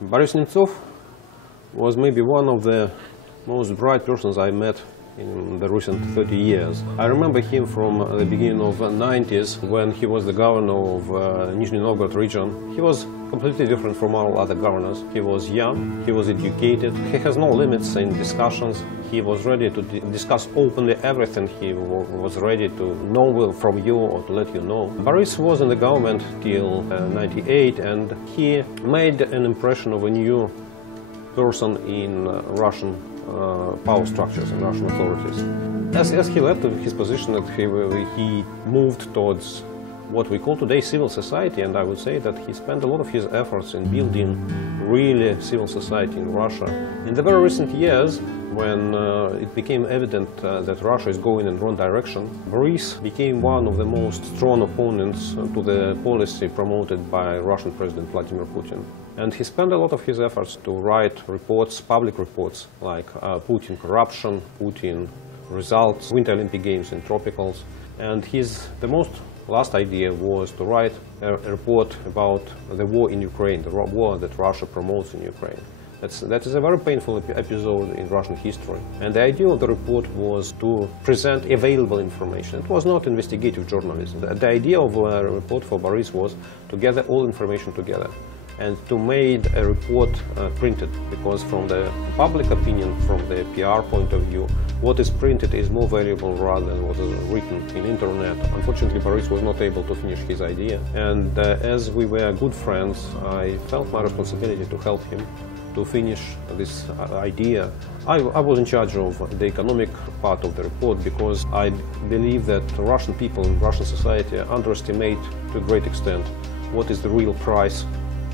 Boris Nemtsov was maybe one of the most bright persons I met in the recent 30 years. I remember him from the beginning of the 90s when he was the governor of Nizhny Novgorod region. He was completely different from all other governors. He was young, he was educated, he has no limits in discussions. He was ready to discuss openly everything. He was ready to know from you or to let you know. Boris was in the government till 98, and he made an impression of a new person in Russian power structures and Russian authorities. As he left his position, he moved towards what we call today civil society, and I would say that he spent a lot of his efforts in building really civil society in Russia. In the very recent years, when it became evident that Russia is going in the wrong direction, Boris became one of the most strong opponents to the policy promoted by Russian President Vladimir Putin. And he spent a lot of his efforts to write reports, public reports, like Putin corruption, Putin results, Winter Olympic Games in tropicals. And the most last idea was to write a report about the war in Ukraine, the war that Russia promotes in Ukraine. That is a very painful episode in Russian history. And the idea of the report was to present available information. It was not investigative journalism. The idea of a report for Boris was to gather all information together and to make a report printed, because from the public opinion, from the PR point of view, what is printed is more valuable rather than what is written in internet. Unfortunately, Boris was not able to finish his idea, and as we were good friends, I felt my responsibility to help him to finish this idea. I was in charge of the economic part of the report because I believe that Russian people and Russian society underestimate to a great extent what is the real price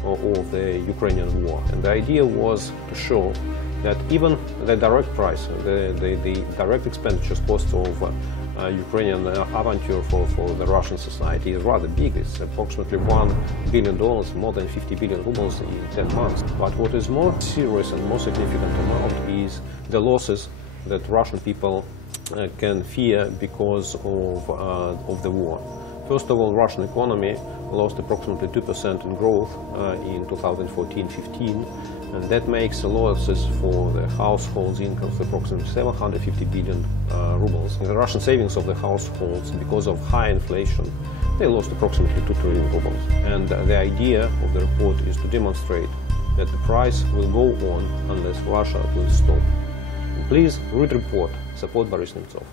of the Ukrainian war. And the idea was to show that even the direct price, the direct expenditures costs of Ukrainian adventure for the Russian society is rather big. It's approximately $1 billion, more than 50 billion rubles in 10 months. But what is more serious and more significant amount is the losses that Russian people can fear because of the war. First of all, Russian economy lost approximately 2% in growth in 2014-15, and that makes losses for the households' incomes approximately 750 billion rubles. The Russian savings of the households, because of high inflation, they lost approximately 2 trillion rubles. And the idea of the report is to demonstrate that the price will go on unless Russia will stop. And please read the report, support Boris Nemtsov.